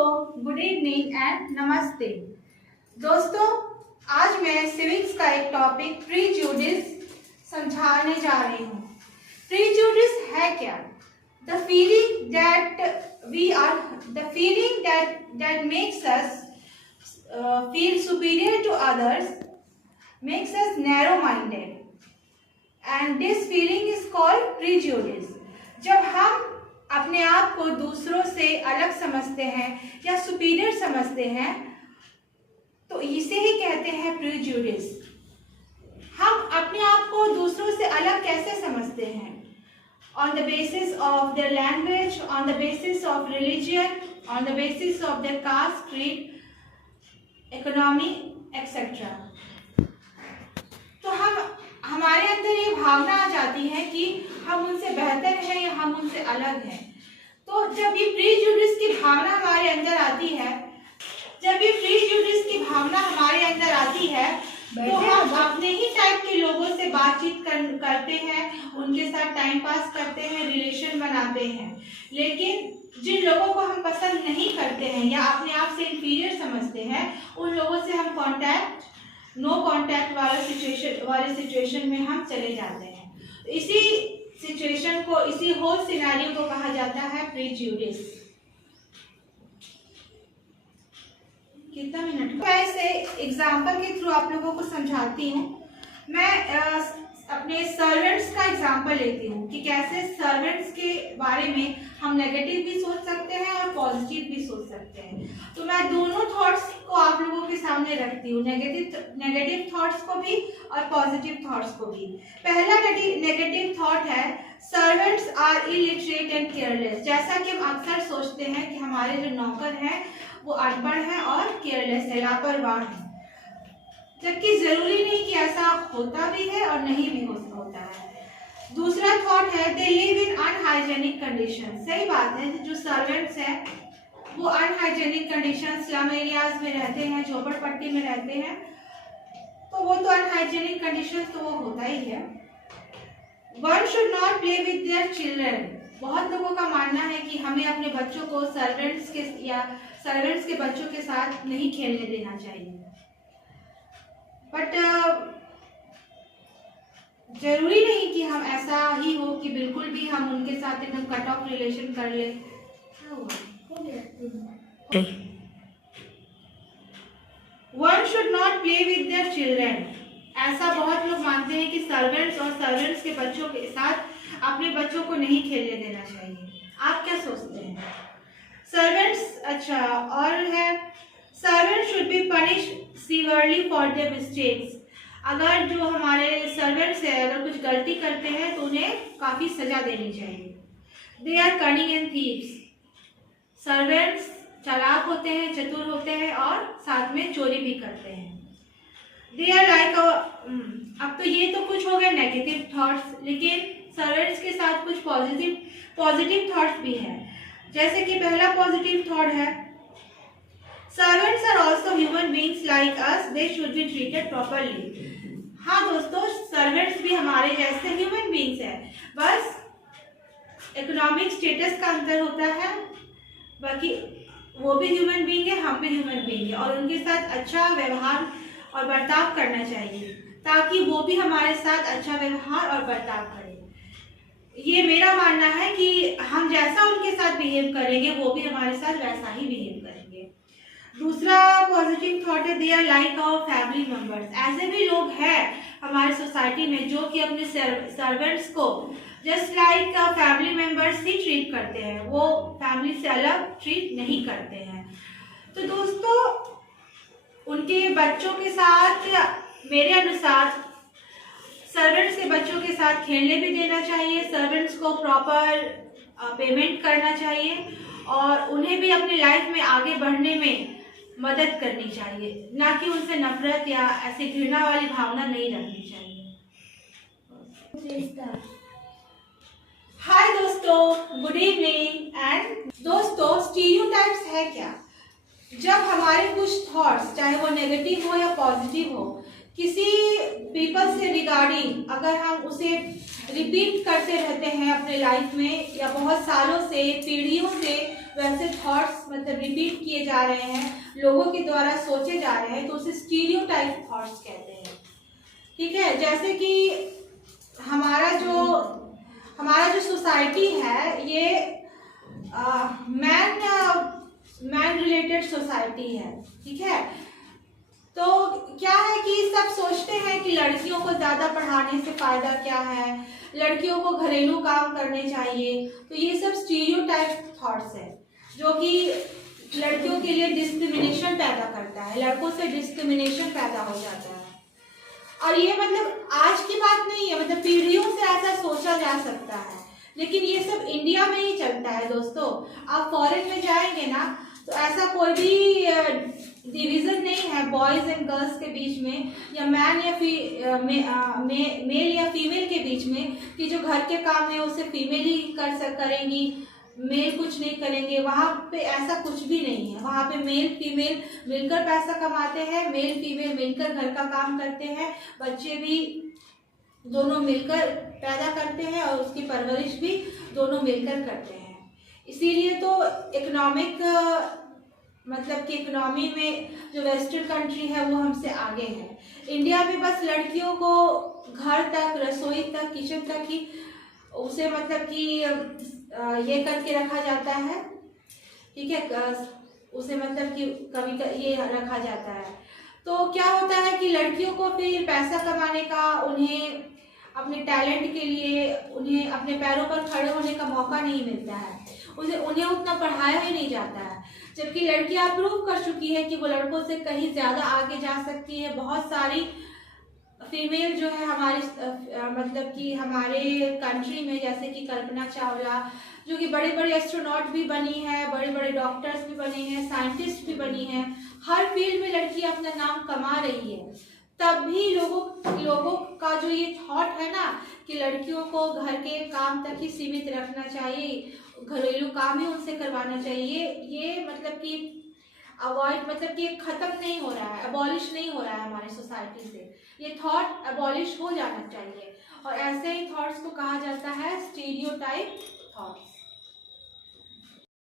Good evening and नमस्ते। दोस्तों, आज मैं सिविक्स का एक टॉपिक प्रीजुडिस समझाने जा रही हूँ। प्रीजुडिस है क्या? The feeling that makes us feel superior to others, makes us narrow-minded, and this feeling is called prejudice। जब हम अपने आप को दूसरों से अलग समझते हैं या सुपीरियर समझते हैं तो इसे ही कहते हैं प्रीजुडिस। हम अपने आप को दूसरों से अलग कैसे समझते हैं? On the basis of their language, on the basis of religion, on the basis of their caste, creed, economy, etc. तो हमारे अंदर ये भावना आ जाती है कि हम उनसे बेहतर हैं या हम उनसे अलग हैं। तो जब ये प्रीजुडिस की भावना हमारे अंदर आती है, तो हम अपने ही टाइप के लोगों से बातचीत करते हैं, उनके साथ टाइम पास करते हैं, रिलेशन बनाते हैं। लेकिन जिन लोगों को हम पसंद नहीं करते हैं या अपने आप से इंफीरियर समझते हैं, उन लोगों से हम नो कांटेक्ट वाले सिचुएशन में हम चले जाते हैं। इसी सिचुएशन को, इसी होल सिनेरियो को कहा जाता है प्रीजुडिस। कितना मिनट? मैं इसे एग्जाम्पल के थ्रू आप लोगों को समझाती हूँ। मैं अपने सर्वेंट्स का एग्जाम्पल लेती हूँ कि कैसे सर्वेंट्स के बारे में हम नेगेटिव भी सोच सकते हैं और पॉजिटिव भी सोच सकते हैं। तो मैं दोनों थॉट्स को आप लोगों के सामने रखती हूँ, नेगेटिव थॉट्स को भी और पॉजिटिव थॉट्स को भी। पहला नेगेटिव थॉट है servants are illiterate and careless. जैसा कि हम अक्सर सोचते हैं कि हमारे जो नौकर हैं वो अनपढ़ हैं और केयरलेस है, लापरवाह है, जबकि जरूरी नहीं कि ऐसा होता भी है और नहीं भी होता है। दूसरा थॉट है they live in unhygienic condition. सही बात है, जो सर्वेंट्स हैं वो अनहाइजेनिक कंडीशन, स्लम एरियाज में रहते हैं, झोपड़पट्टी में रहते हैं, तो वो तो अनहाइजेनिक कंडीशन तो वो होता ही है। One should not play with their children. बहुत लोगों का मानना है कि हमें अपने बच्चों को सर्वेंट्स के बच्चों के साथ नहीं खेलने देना चाहिए, बट जरूरी नहीं कि हम ऐसा ही हो कि बिल्कुल भी हम उनके साथ एकदम कट ऑफ रिलेशन कर ले। One should not play with their children. ऐसा बहुत लोग मानते हैं कि सर्वेंट्स के बच्चों के साथ अपने बच्चों को नहीं खेलने देना चाहिए। आप क्या सोचते हैं? और है servants should be punished severely for their mistakes. अगर जो हमारे सर्वेंट्स है अगर कुछ गलती करते हैं तो उन्हें काफी सजा देनी चाहिए। They are cunning and thieves. Servants चालाक होते हैं, चतुर होते हैं और साथ में चोरी भी करते हैं। दे आर लाइक अब तो ये तो कुछ हो गए नेगेटिव थॉट्स, लेकिन सर्वेंट्स के साथ कुछ पॉजिटिव थॉट्स भी है। जैसे कि पहला पॉजिटिव थॉट है servants are also human beings like us, they should be treated properly. हाँ दोस्तों, सर्वेंट्स भी हमारे जैसे ह्यूमन बींग्स हैं, बस इकोनॉमिक स्टेटस का अंतर होता है। बाकी वो भी ह्यूमन बींग है, हम भी ह्यूमन बींग है, और उनके साथ अच्छा व्यवहार और बर्ताव करना चाहिए ताकि वो भी हमारे साथ अच्छा व्यवहार और बर्ताव करें। ये मेरा मानना है कि हम जैसा उनके साथ बिहेव करेंगे वो भी हमारे साथ वैसा ही बिहेव करेंगे। दूसरा पॉजिटिव थॉट है they are like our family members. ऐसे भी लोग हैं हमारे सोसाइटी में जो कि अपने सर्वेंट्स को जस्ट लाइक फैमिली मेंबर्स ही ट्रीट करते हैं, वो फैमिली से अलग ट्रीट नहीं करते हैं। तो दोस्तों, उनके बच्चों के साथ मेरे अनुसार सर्वेंट्स के बच्चों के साथ खेलने भी देना चाहिए, सर्वेंट्स को प्रॉपर पेमेंट करना चाहिए और उन्हें भी अपनी लाइफ में आगे बढ़ने में मदद करनी चाहिए, ना कि उनसे नफरत या ऐसी घृणा वाली भावना नहीं रखनी चाहिए। हाय दोस्तों, गुड इवनिंग एंड दोस्तों, स्टीरियोटाइप्स है क्या? जब हमारे कुछ थॉट्स, चाहे वो नेगेटिव हो या पॉजिटिव हो, किसी पीपल से रिगार्डिंग अगर हम उसे रिपीट करते रहते हैं अपने लाइफ में या बहुत सालों से, पीढ़ियों से वैसे थॉट्स मतलब रिपीट किए जा रहे हैं, लोगों के द्वारा सोचे जा रहे हैं, तो उसे स्टीरियोटाइप थॉट्स कहते हैं। ठीक है, जैसे कि हमारा जो सोसाइटी है ये मैन रिलेटेड सोसाइटी है। ठीक है, तो क्या है कि सब सोचते हैं कि लड़कियों को ज़्यादा पढ़ाने से फ़ायदा क्या है, लड़कियों को घरेलू काम करने चाहिए। तो ये सब स्टीरियोटाइप थॉट्स है जो कि लड़कियों के लिए डिस्क्रिमिनेशन पैदा करता है, लड़कों से डिस्क्रिमिनेशन पैदा हो जाता है। और ये मतलब आज की बात नहीं है, मतलब पीढ़ियों से ऐसा सोचा जा सकता है, लेकिन ये सब इंडिया में ही चलता है दोस्तों। आप फॉरेन में जाएंगे ना तो ऐसा कोई भी डिवीजन नहीं है बॉयज एंड गर्ल्स के बीच में, या मैन या मेल या फीमेल के बीच में, कि जो घर के काम है उसे फीमेल ही करेंगी, मेल कुछ नहीं करेंगे। वहाँ पे ऐसा कुछ भी नहीं है, वहाँ पे मेल फीमेल मिलकर पैसा कमाते हैं, मेल फीमेल मिलकर घर का काम करते हैं, बच्चे भी दोनों मिलकर पैदा करते हैं और उसकी परवरिश भी दोनों मिलकर करते हैं। इसीलिए तो इकोनॉमिक मतलब कि इकोनॉमी में जो वेस्टर्न कंट्री है वो हमसे आगे है। इंडिया में बस लड़कियों को घर तक, रसोई तक, किचन तक ही उसे मतलब कि ये करके रखा जाता है। ठीक है, उसे मतलब कि कभी ये रखा जाता है। तो क्या होता है कि लड़कियों को फिर पैसा कमाने का, उन्हें अपने टैलेंट के लिए, उन्हें अपने पैरों पर खड़े होने का मौका नहीं मिलता है, उन्हें उतना पढ़ाया ही नहीं जाता है। जबकि लड़कियां प्रूव कर चुकी है कि वो लड़कों से कहीं ज़्यादा आगे जा सकती है। बहुत सारी फीमेल जो है हमारी मतलब कि हमारे कंट्री में, जैसे कि कल्पना चावला जो कि बड़े बड़े एस्ट्रोनॉट भी बनी है, बड़े बड़े डॉक्टर्स भी बनी हैं, साइंटिस्ट भी बनी हैं, हर फील्ड में लड़की अपना नाम कमा रही है। तब भी लोगों का जो ये थॉट है ना कि लड़कियों को घर के काम तक ही सीमित रखना चाहिए, घरेलू काम ही उनसे करवाना चाहिए, ये मतलब कि अवॉइड, मतलब कि खत्म नहीं हो रहा है, अबॉलिश नहीं हो रहा है हमारे सोसाइटी से। ये थॉट अबॉलिश हो जाना चाहिए, और ऐसे ही थॉट्स को कहा जाता है स्टीरियोटाइप थॉट्स।